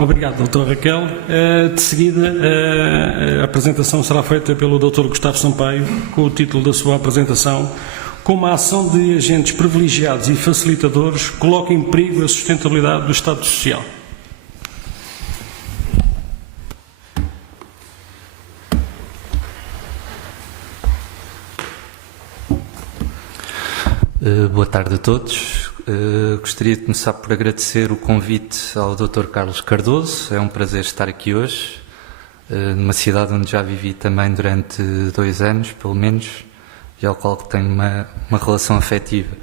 Obrigado, Dr. Raquel. De seguida, a apresentação será feita pelo Dr. Gustavo Sampaio, com o título da sua apresentação: Como a ação de agentes privilegiados e facilitadores coloca em perigo a sustentabilidade do Estado Social. Boa tarde a todos. Gostaria de começar por agradecer o convite ao Dr. Carlos Cardoso. É um prazer estar aqui hoje, numa cidade onde já vivi também durante 2 anos, pelo menos, e ao qual tenho uma relação afetiva.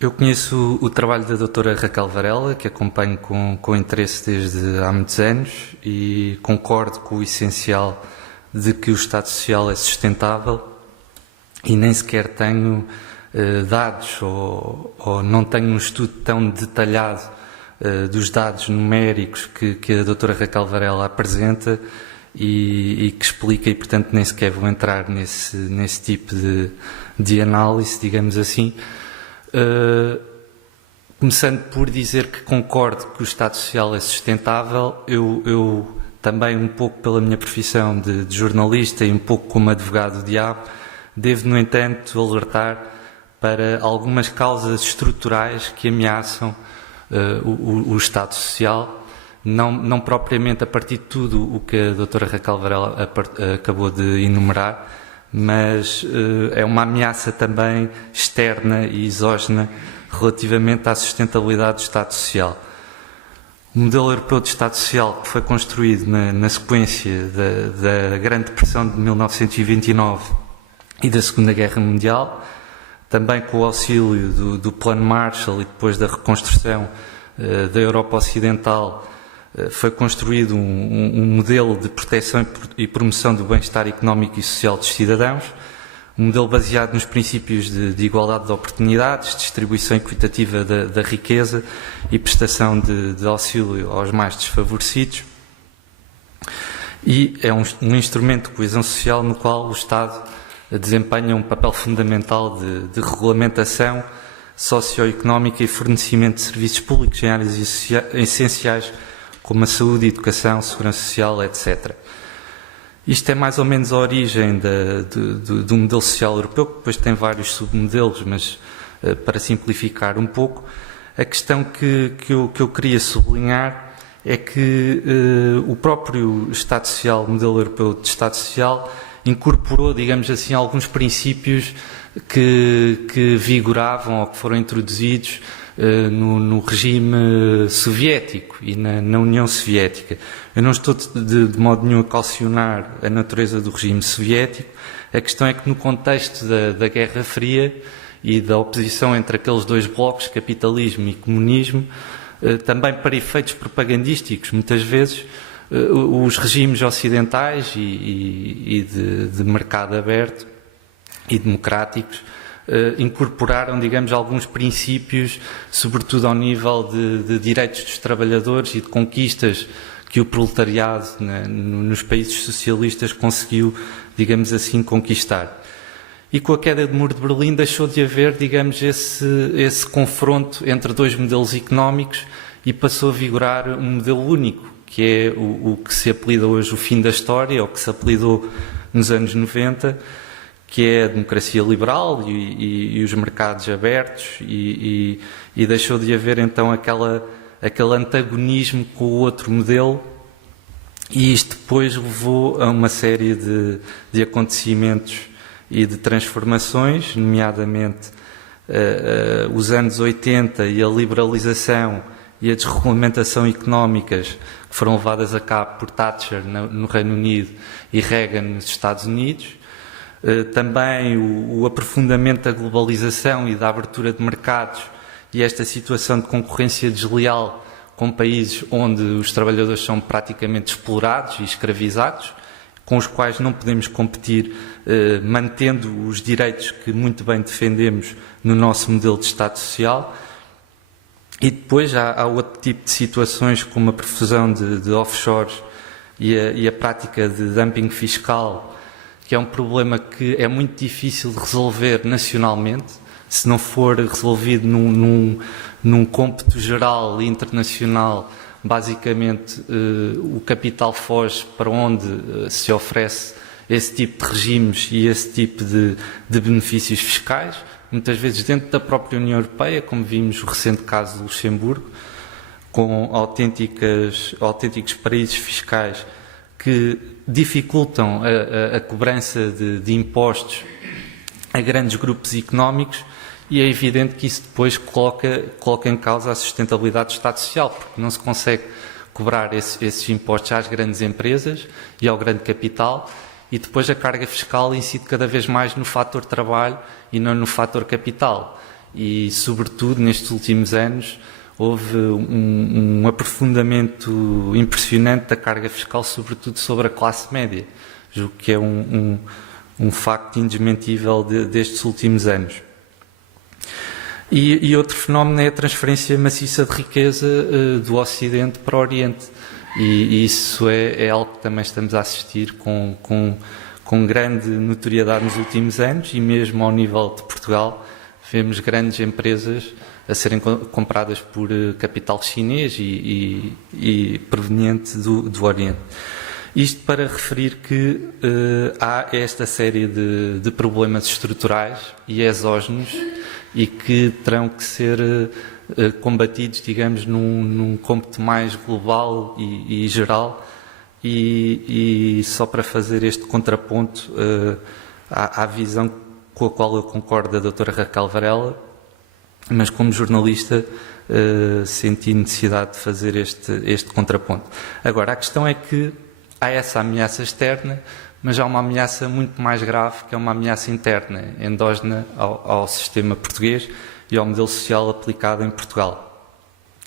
Eu conheço o trabalho da Dra. Raquel Varela, que acompanho com interesse desde há muitos anos, e concordo com o essencial de que o Estado Social é sustentável, e nem sequer tenho dados ou não tenho um estudo tão detalhado dos dados numéricos que a Dra. Raquel Varela apresenta e que explica, e portanto nem sequer vou entrar nesse tipo de análise, digamos assim. Começando por dizer que concordo que o Estado Social é sustentável. Eu também, um pouco pela minha profissão de jornalista e um pouco como advogado do diabo, devo, no entanto, alertar para algumas causas estruturais que ameaçam o Estado Social, não propriamente a partir de tudo o que a Dra. Raquel Varela acabou de enumerar, mas é uma ameaça também externa e exógena relativamente à sustentabilidade do Estado Social. O modelo europeu de Estado Social, que foi construído na sequência da Grande Depressão de 1929 e da Segunda Guerra Mundial, também com o auxílio do Plano Marshall e depois da reconstrução da Europa Ocidental, foi construído um modelo de proteção e promoção do bem-estar económico e social dos cidadãos, um modelo baseado nos princípios de igualdade de oportunidades, distribuição equitativa da riqueza e prestação de auxílio aos mais desfavorecidos. E é um instrumento de coesão social no qual o Estado desempenha um papel fundamental de regulamentação socioeconómica e fornecimento de serviços públicos em áreas essenciais como a saúde, a educação, a segurança social, etc. Isto é mais ou menos a origem do modelo social europeu, que depois tem vários submodelos, mas para simplificar um pouco, a questão que eu queria sublinhar é que o próprio Estado Social, o modelo europeu de Estado Social, incorporou, digamos assim, alguns princípios que vigoravam ou que foram introduzidos no regime soviético e na União Soviética. Eu não estou de modo nenhum a calcionar a natureza do regime soviético. A questão é que no contexto da Guerra Fria e da oposição entre aqueles dois blocos, capitalismo e comunismo, também para efeitos propagandísticos, muitas vezes, os regimes ocidentais e de mercado aberto e democráticos incorporaram, digamos, alguns princípios, sobretudo ao nível de direitos dos trabalhadores e de conquistas que o proletariado nos países socialistas conseguiu, digamos assim, conquistar. E com a queda do Muro de Berlim deixou de haver, digamos, esse confronto entre dois modelos económicos e passou a vigorar um modelo único, que é o que se apelida hoje o fim da história, ou que se apelidou nos anos 90, que é a democracia liberal e os mercados abertos, e deixou de haver então aquele antagonismo com o outro modelo, e isto depois levou a uma série de acontecimentos e de transformações, nomeadamente os anos 80 e a liberalização e a desregulamentação económicas que foram levadas a cabo por Thatcher no Reino Unido e Reagan nos Estados Unidos. Também o aprofundamento da globalização e da abertura de mercados e esta situação de concorrência desleal com países onde os trabalhadores são praticamente explorados e escravizados, com os quais não podemos competir mantendo os direitos que muito bem defendemos no nosso modelo de Estado Social. E depois há outro tipo de situações, como a profusão de offshores e a prática de dumping fiscal, que é um problema que é muito difícil de resolver nacionalmente. se não for resolvido num cômputo geral e internacional, basicamente o capital foge para onde se oferece esse tipo de regimes e esse tipo de benefícios fiscais, muitas vezes dentro da própria União Europeia, como vimos o recente caso do Luxemburgo, com autênticos paraísos fiscais que dificultam a cobrança de impostos a grandes grupos económicos, e é evidente que isso depois coloca em causa a sustentabilidade do Estado Social, porque não se consegue cobrar esses impostos às grandes empresas e ao grande capital, e depois a carga fiscal incide cada vez mais no fator trabalho e não no fator capital. E, sobretudo, nestes últimos anos, houve um aprofundamento impressionante da carga fiscal, sobretudo sobre a classe média, julgo que é um facto indesmentível destes últimos anos. E outro fenómeno é a transferência maciça de riqueza do Ocidente para o Oriente. E isso é algo que também estamos a assistir com grande notoriedade nos últimos anos, e mesmo ao nível de Portugal vemos grandes empresas a serem compradas por capital chinês e proveniente do Oriente. Isto para referir que há esta série de problemas estruturais e exógenos e que terão que ser combatidos, digamos, num cômputo mais global e geral, e só para fazer este contraponto à visão com a qual eu concordo da doutora Raquel Varela, mas como jornalista senti necessidade de fazer este contraponto. Agora, a questão é que há essa ameaça externa, mas há uma ameaça muito mais grave, que é uma ameaça interna, endógena ao sistema português e ao modelo social aplicado em Portugal.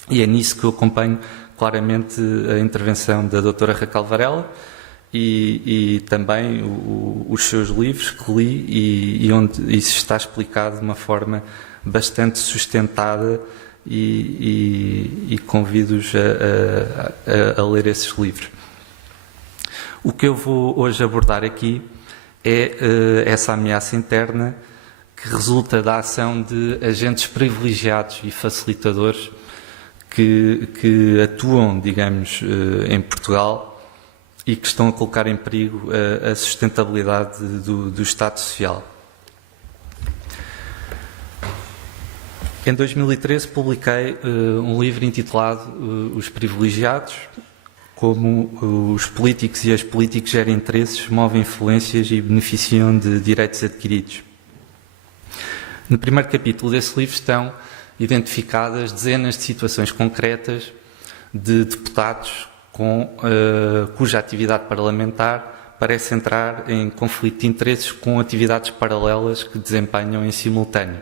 E é nisso que eu acompanho claramente a intervenção da doutora Raquel Varela e também os seus livros que li, e onde isso está explicado de uma forma bastante sustentada, e convido-os a ler esses livros. O que eu vou hoje abordar aqui é essa ameaça interna que resulta da ação de agentes privilegiados e facilitadores que atuam, digamos, em Portugal e que estão a colocar em perigo a sustentabilidade do Estado Social. Em 2013 publiquei um livro intitulado Os Privilegiados, como os políticos e as políticos gerem interesses, movem influências e beneficiam de direitos adquiridos. No primeiro capítulo desse livro estão identificadas dezenas de situações concretas de deputados cuja atividade parlamentar parece entrar em conflito de interesses com atividades paralelas que desempenham em simultâneo.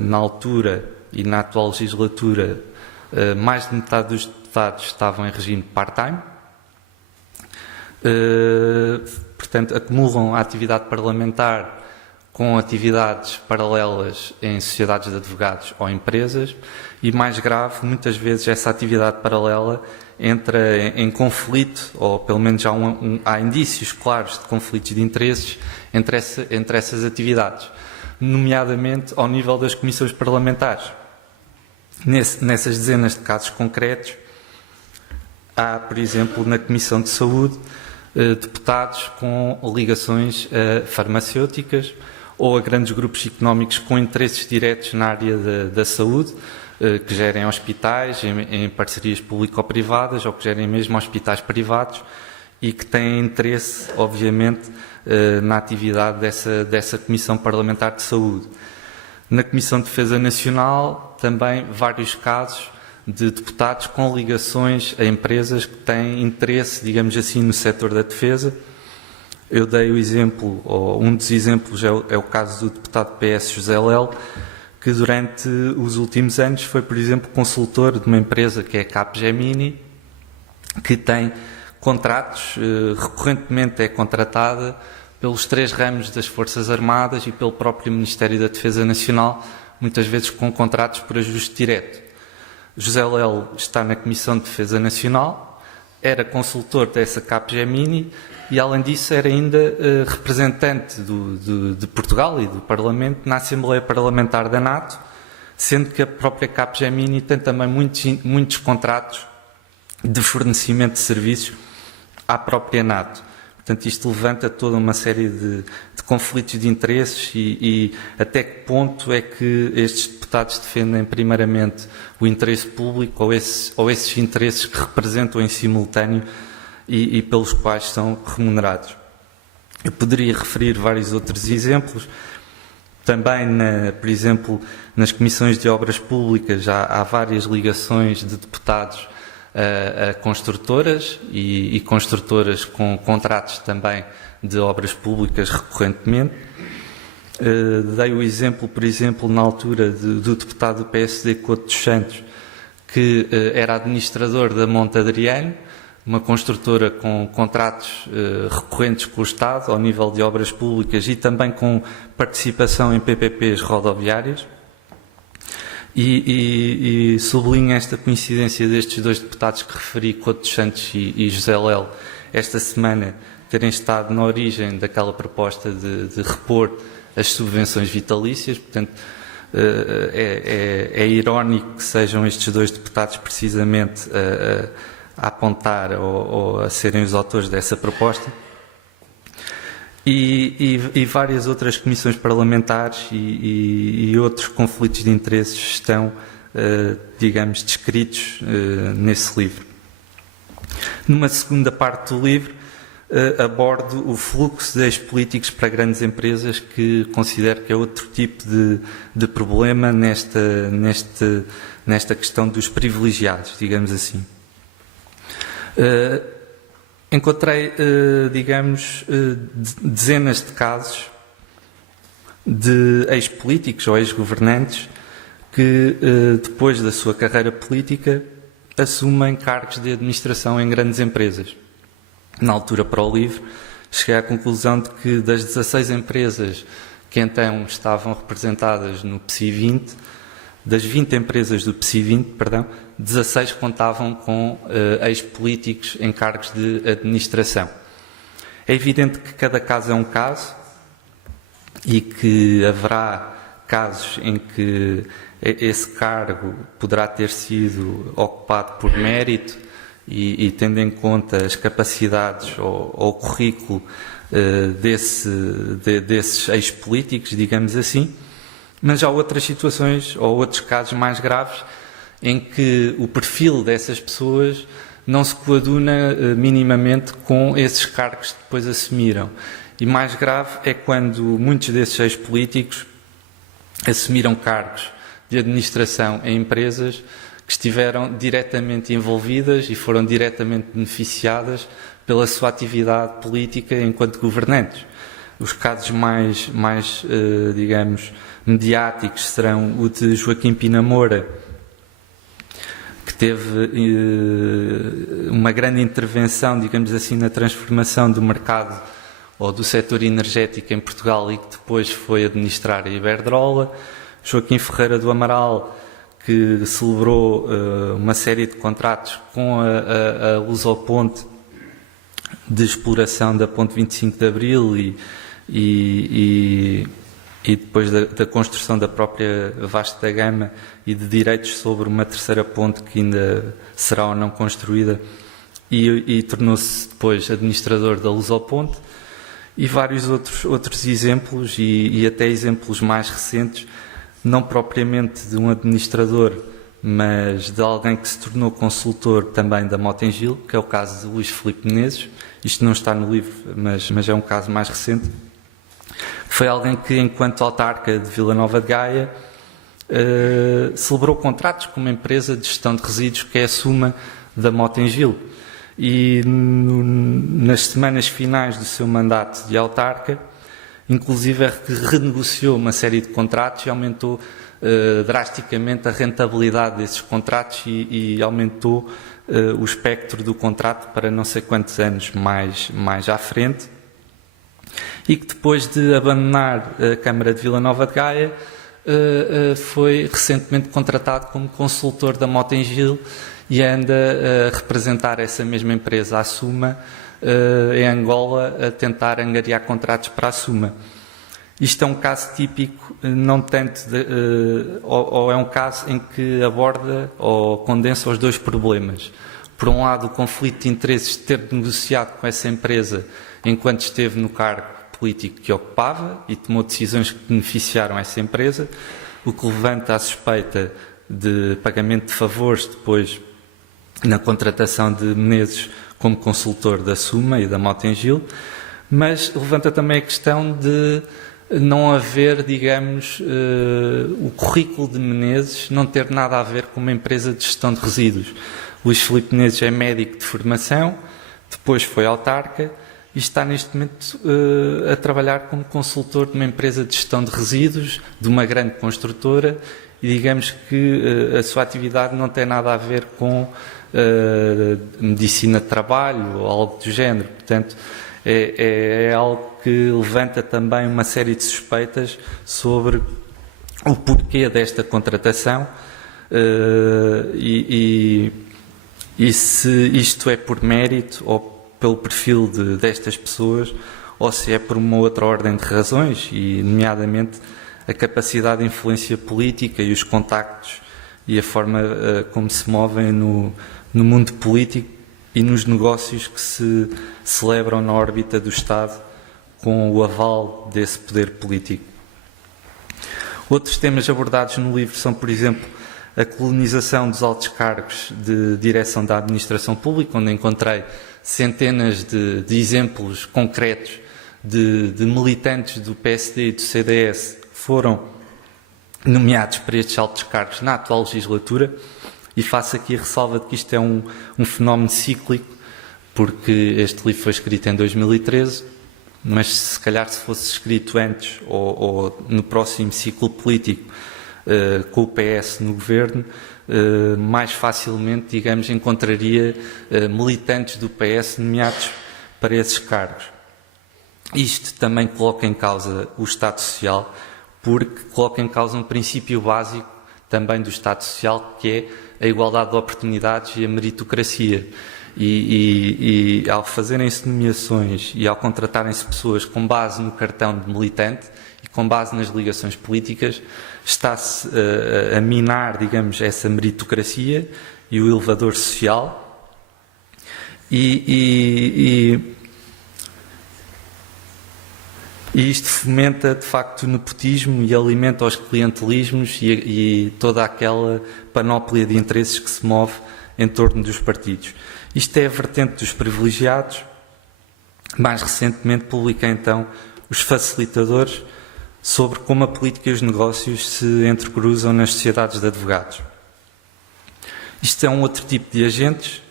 Na altura e na atual legislatura, mais de metade dos deputados estavam em regime part-time, portanto, acumulam a atividade parlamentar com atividades paralelas em sociedades de advogados ou empresas, e mais grave, muitas vezes essa atividade paralela entra em conflito, ou pelo menos há indícios claros de conflitos de interesses entre essas atividades, nomeadamente ao nível das comissões parlamentares. Nessas dezenas de casos concretos, há, por exemplo, na Comissão de Saúde, deputados com ligações farmacêuticas ou a grandes grupos económicos com interesses diretos na área da saúde, que gerem hospitais em parcerias público-privadas ou que gerem mesmo hospitais privados e que têm interesse, obviamente, na atividade dessa Comissão Parlamentar de Saúde. Na Comissão de Defesa Nacional, também vários casos de deputados com ligações a empresas que têm interesse, digamos assim, no setor da defesa. Eu dei o exemplo, ou um dos exemplos é o caso do deputado PS José Lelo, que durante os últimos anos foi, por exemplo, consultor de uma empresa que é a Capgemini, que tem contratos, recorrentemente é contratada pelos 3 ramos das Forças Armadas e pelo próprio Ministério da Defesa Nacional, muitas vezes com contratos por ajuste direto. José Lelo está na Comissão de Defesa Nacional, era consultor dessa Capgemini e, além disso, era ainda representante de Portugal e do Parlamento na Assembleia Parlamentar da NATO, sendo que a própria Capgemini tem também muitos contratos de fornecimento de serviços à própria NATO. Portanto, isto levanta toda uma série de conflitos de interesses e até que ponto é que estes deputados defendem primeiramente o interesse público ou esses interesses que representam em simultâneo e pelos quais são remunerados. Eu poderia referir vários outros exemplos. Também, por exemplo, nas comissões de obras públicas há várias ligações de deputados a construtoras e construtoras com contratos também de obras públicas recorrentemente. Dei o exemplo, por exemplo, na altura do deputado do PSD Couto dos Santos, que era administrador da Monte Adriano, uma construtora com contratos recorrentes com o Estado ao nível de obras públicas e também com participação em PPPs rodoviárias. E sublinho esta coincidência destes dois deputados que referi, Couto dos Santos e José Lelo, esta semana terem estado na origem daquela proposta de repor as subvenções vitalícias. Portanto, é irónico que sejam estes dois deputados precisamente a apontar ou a serem os autores dessa proposta. E várias outras comissões parlamentares e outros conflitos de interesses estão, digamos, descritos nesse livro. Numa segunda parte do livro, abordo o fluxo de ex-políticos para grandes empresas, que considero que é outro tipo de problema nesta questão dos privilegiados, digamos assim. Encontrei, digamos, dezenas de casos de ex-políticos ou ex-governantes que, depois da sua carreira política, assumem cargos de administração em grandes empresas. Na altura, para o livro, cheguei à conclusão de que das 16 empresas que então estavam representadas no PSI 20, das 20 empresas do PSI 20, 16 contavam com ex-políticos em cargos de administração. É evidente que cada caso é um caso e que haverá casos em que esse cargo poderá ter sido ocupado por mérito e tendo em conta as capacidades ou o currículo desses ex-políticos, digamos assim, mas há outras situações ou outros casos mais graves em que o perfil dessas pessoas não se coaduna minimamente com esses cargos que depois assumiram. E mais grave é quando muitos desses ex-políticos assumiram cargos de administração em empresas que estiveram diretamente envolvidas e foram diretamente beneficiadas pela sua atividade política enquanto governantes. Os casos mais digamos, mediáticos serão o de Joaquim Pina Moura, que teve uma grande intervenção, digamos assim, na transformação do mercado ou do setor energético em Portugal e que depois foi administrar a Iberdrola. Joaquim Ferreira do Amaral, que celebrou uma série de contratos com a Lusoponte de exploração da Ponte 25 de Abril e depois da construção da própria Vasta da Gama e de direitos sobre uma terceira ponte que ainda será ou não construída, e tornou-se depois administrador da Lusoponte, e vários outros exemplos e até exemplos mais recentes, não propriamente de um administrador, mas de alguém que se tornou consultor também da Motengil, que é o caso de Luís Filipe Menezes. Isto não está no livro, mas é um caso mais recente. Foi alguém que, enquanto autarca de Vila Nova de Gaia, celebrou contratos com uma empresa de gestão de resíduos que é a Suma da Motengil. E nas semanas finais do seu mandato de autarca, inclusive renegociou uma série de contratos e aumentou drasticamente a rentabilidade desses contratos e aumentou o espectro do contrato para não sei quantos anos mais à frente, e que depois de abandonar a Câmara de Vila Nova de Gaia foi recentemente contratado como consultor da Motengil e anda a representar essa mesma empresa, a Suma, em Angola, a tentar angariar contratos para a Suma. Isto é um caso típico, não tanto ou é um caso em que aborda ou condensa os dois problemas. Por um lado, o conflito de interesses de ter negociado com essa empresa enquanto esteve no cargo político que ocupava e tomou decisões que beneficiaram essa empresa, o que levanta a suspeita de pagamento de favores depois na contratação de Menezes como consultor da Suma e da Motengil, mas levanta também a questão de não haver, digamos, o currículo de Menezes não ter nada a ver com uma empresa de gestão de resíduos. Luís Filipe Menezes é médico de formação, depois foi autarca e está neste momento a trabalhar como consultor de uma empresa de gestão de resíduos, de uma grande construtora, e digamos que a sua atividade não tem nada a ver com medicina de trabalho ou algo do género. Portanto, é algo que levanta também uma série de suspeitas sobre o porquê desta contratação e se isto é por mérito ou pelo perfil destas pessoas ou se é por uma outra ordem de razões, e nomeadamente a capacidade de influência política e os contactos e a forma como se movem no mundo político e nos negócios que se celebram na órbita do Estado com o aval desse poder político. Outros temas abordados no livro são, por exemplo, a colonização dos altos cargos de direção da administração pública, onde encontrei centenas de exemplos concretos de militantes do PSD e do CDS que foram nomeados para estes altos cargos na atual legislatura, e faço aqui a ressalva de que isto é um fenómeno cíclico, porque este livro foi escrito em 2013, mas se calhar se fosse escrito antes ou no próximo ciclo político com o PS no governo, mais facilmente, digamos, encontraria militantes do PS nomeados para esses cargos. Isto também coloca em causa o Estado Social, porque coloca em causa um princípio básico também do Estado Social, que é a igualdade de oportunidades e a meritocracia. E ao fazerem-se nomeações e ao contratarem-se pessoas com base no cartão de militante e com base nas ligações políticas, está-se a minar, digamos, essa meritocracia e o elevador social. E isto fomenta, de facto, o nepotismo e alimenta os clientelismos e toda aquela panóplia de interesses que se move em torno dos partidos. Isto é a vertente dos privilegiados. Mais recentemente publiquei, então, os facilitadores, sobre como a política e os negócios se entrecruzam nas sociedades de advogados. Isto é um outro tipo de agentes,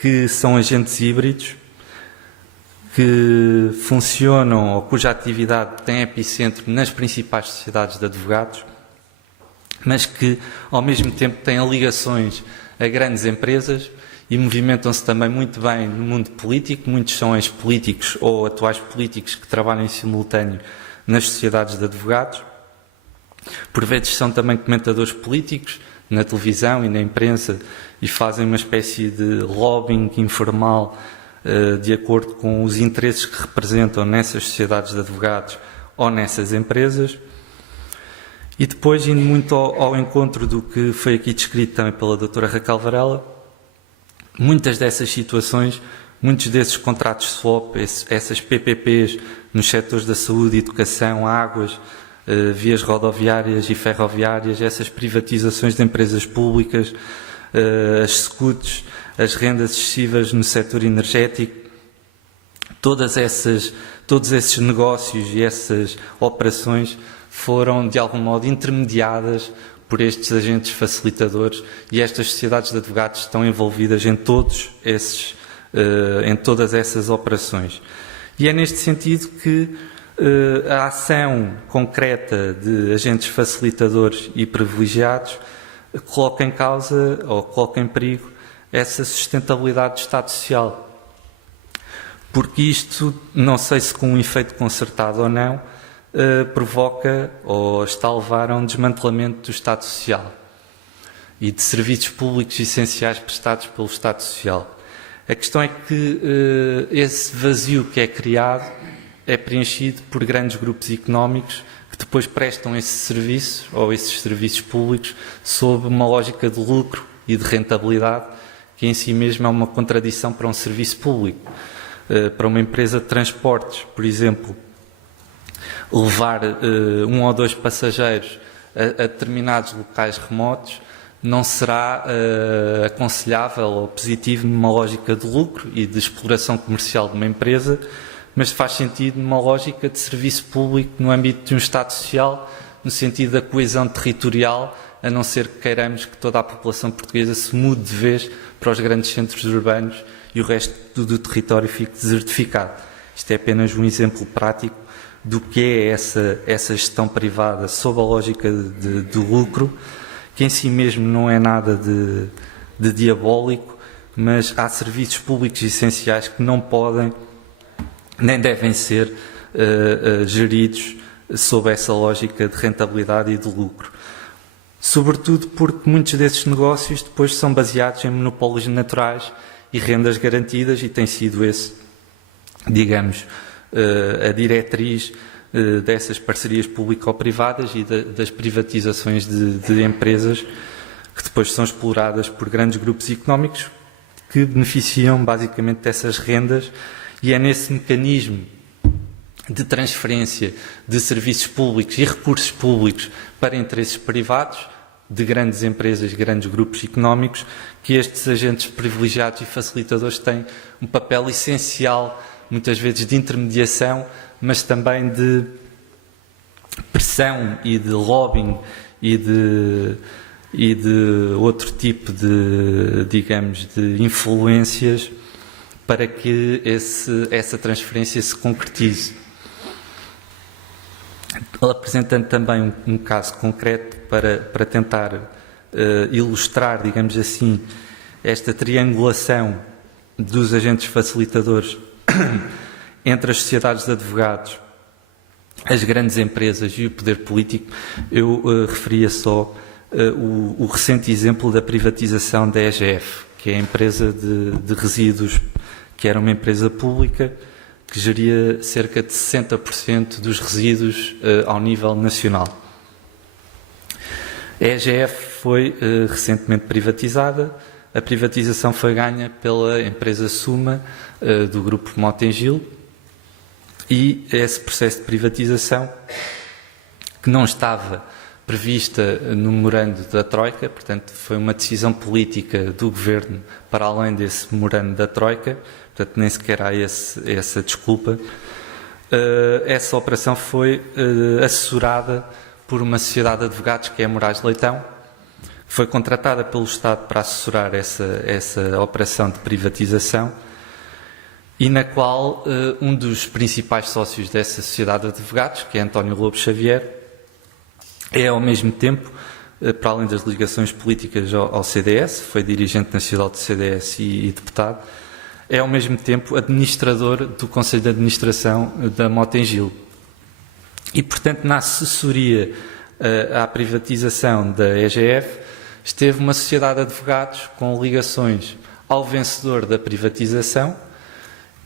que são agentes híbridos, que funcionam ou cuja atividade tem epicentro nas principais sociedades de advogados, mas que, ao mesmo tempo, têm ligações a grandes empresas e movimentam-se também muito bem no mundo político. Muitos são ex-políticos ou atuais políticos que trabalham em simultâneo nas sociedades de advogados. Por vezes são também comentadores políticos na televisão e na imprensa e fazem uma espécie de lobbying informal de acordo com os interesses que representam nessas sociedades de advogados ou nessas empresas. E depois, indo muito ao encontro do que foi aqui descrito também pela doutora Raquel Varela, muitas dessas situações, muitos desses contratos swap, essas PPPs nos setores da saúde, educação, águas, vias rodoviárias e ferroviárias, essas privatizações de empresas públicas, as SCUTs, as rendas excessivas no setor energético, todos esses negócios e essas operações foram, de algum modo, intermediadas por estes agentes facilitadores, e estas sociedades de advogados estão envolvidas em todas essas operações. E é neste sentido que a ação concreta de agentes facilitadores e privilegiados coloca em causa ou coloca em perigo essa sustentabilidade do Estado Social. Porque isto, não sei se com um efeito concertado ou não, provoca ou está a levar a um desmantelamento do Estado Social. e de serviços públicos essenciais prestados pelo Estado Social. A questão é que esse vazio que é criado é preenchido por grandes grupos económicos que depois prestam esses serviços ou esses serviços públicos sob uma lógica de lucro e de rentabilidade, que em si mesmo é uma contradição para um serviço público. Para uma empresa de transportes, por exemplo, levar 1 ou 2 passageiros a determinados locais remotos não será aconselhável ou positivo numa lógica de lucro e de exploração comercial de uma empresa, mas faz sentido numa lógica de serviço público no âmbito de um Estado Social, no sentido da coesão territorial, a não ser que queiramos que toda a população portuguesa se mude de vez para os grandes centros urbanos e o resto do território fique desertificado. Isto é apenas um exemplo prático do que é essa gestão privada sob a lógica do lucro, que em si mesmo não é nada de diabólico, mas há serviços públicos essenciais que não podem nem devem ser geridos sob essa lógica de rentabilidade e de lucro. Sobretudo porque muitos desses negócios depois são baseados em monopólios naturais e rendas garantidas, e tem sido esse, digamos, a diretriz dessas parcerias público-privadas e das privatizações de empresas que depois são exploradas por grandes grupos económicos que beneficiam basicamente dessas rendas, e é nesse mecanismo de transferência de serviços públicos e recursos públicos para interesses privados de grandes empresas, grandes grupos económicos, que estes agentes privilegiados e facilitadores têm um papel essencial, muitas vezes de intermediação, mas também de pressão e de lobbying e de outro tipo de, digamos, de influências para que essa transferência se concretize. Apresentando também um caso concreto para tentar ilustrar, digamos assim, esta triangulação dos agentes facilitadores entre as sociedades de advogados, as grandes empresas e o poder político, eu referia só o recente exemplo da privatização da EGF, que é a empresa de resíduos, que era uma empresa pública que geria cerca de 60% dos resíduos ao nível nacional. A EGF foi recentemente privatizada. A privatização foi ganha pela empresa Suma, do grupo Mota-Engil, e esse processo de privatização, que não estava prevista no memorando da Troika, portanto foi uma decisão política do Governo para além desse memorando da Troika, portanto nem sequer há essa desculpa. Essa operação foi assessorada por uma sociedade de advogados que é a Moraes Leitão, que foi contratada pelo Estado para assessorar essa operação de privatização, e na qual um dos principais sócios dessa sociedade de advogados, que é António Lobo Xavier, é ao mesmo tempo, para além das ligações políticas ao CDS, foi dirigente nacional do CDS e deputado, é ao mesmo tempo administrador do Conselho de Administração da Mota-Engil. E, portanto, na assessoria à privatização da EGF, esteve uma sociedade de advogados com ligações ao vencedor da privatização,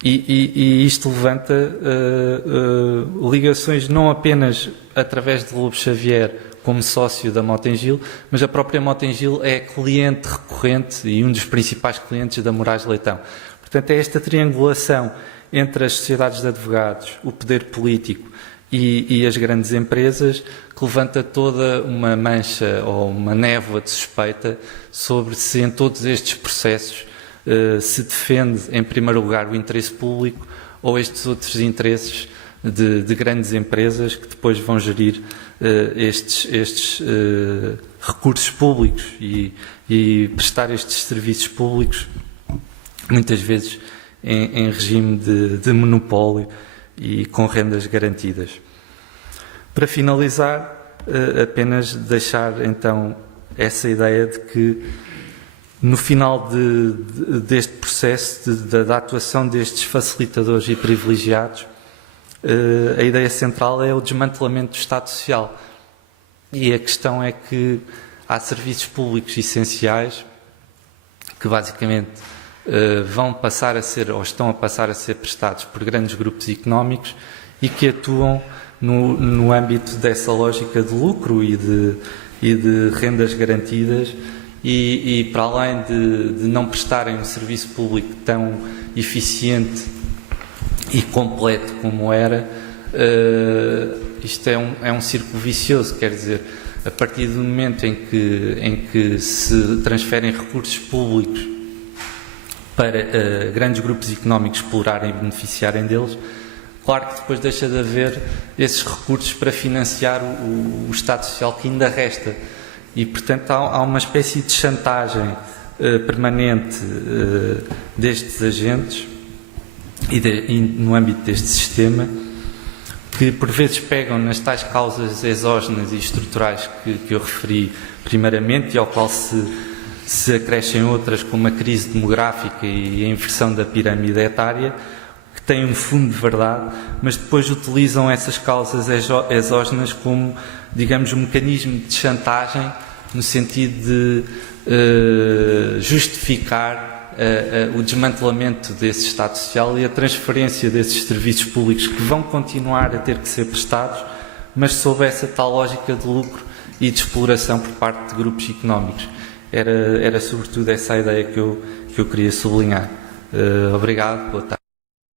e isto levanta ligações não apenas através de Lobo Xavier como sócio da Mota-Engil, mas a própria Mota-Engil é cliente recorrente e um dos principais clientes da Moraes Leitão. Portanto, é esta triangulação entre as sociedades de advogados, o poder político e as grandes empresas que levanta toda uma mancha ou uma névoa de suspeita sobre se em todos estes processos se defende em primeiro lugar o interesse público ou estes outros interesses de grandes empresas que depois vão gerir estes recursos públicos e prestar estes serviços públicos, muitas vezes em regime de monopólio e com rendas garantidas. Para finalizar, apenas deixar então essa ideia de que no final deste processo da atuação destes facilitadores e privilegiados, a ideia central é o desmantelamento do Estado Social. E a questão é que há serviços públicos essenciais que basicamente vão passar a ser, ou estão a passar a ser prestados por grandes grupos económicos e que atuam no âmbito dessa lógica de lucro e de rendas garantidas e para além de não prestarem um serviço público tão eficiente e completo como era, isto é um círculo vicioso, quer dizer, a partir do momento em que se transferem recursos públicos para grandes grupos económicos explorarem e beneficiarem deles, claro que depois deixa de haver esses recursos para financiar o Estado Social que ainda resta. E, portanto, há uma espécie de chantagem permanente destes agentes e no âmbito deste sistema, que por vezes pegam nas tais causas exógenas e estruturais que eu referi primeiramente e ao qual se acrescem outras como a crise demográfica e a inversão da pirâmide etária, que têm um fundo de verdade, mas depois utilizam essas causas exógenas como, digamos, um mecanismo de chantagem no sentido de justificar o desmantelamento desse Estado Social e a transferência desses serviços públicos que vão continuar a ter que ser prestados, mas sob essa tal lógica de lucro e de exploração por parte de grupos económicos. Era sobretudo essa a ideia que eu queria sublinhar. Obrigado, boa tarde.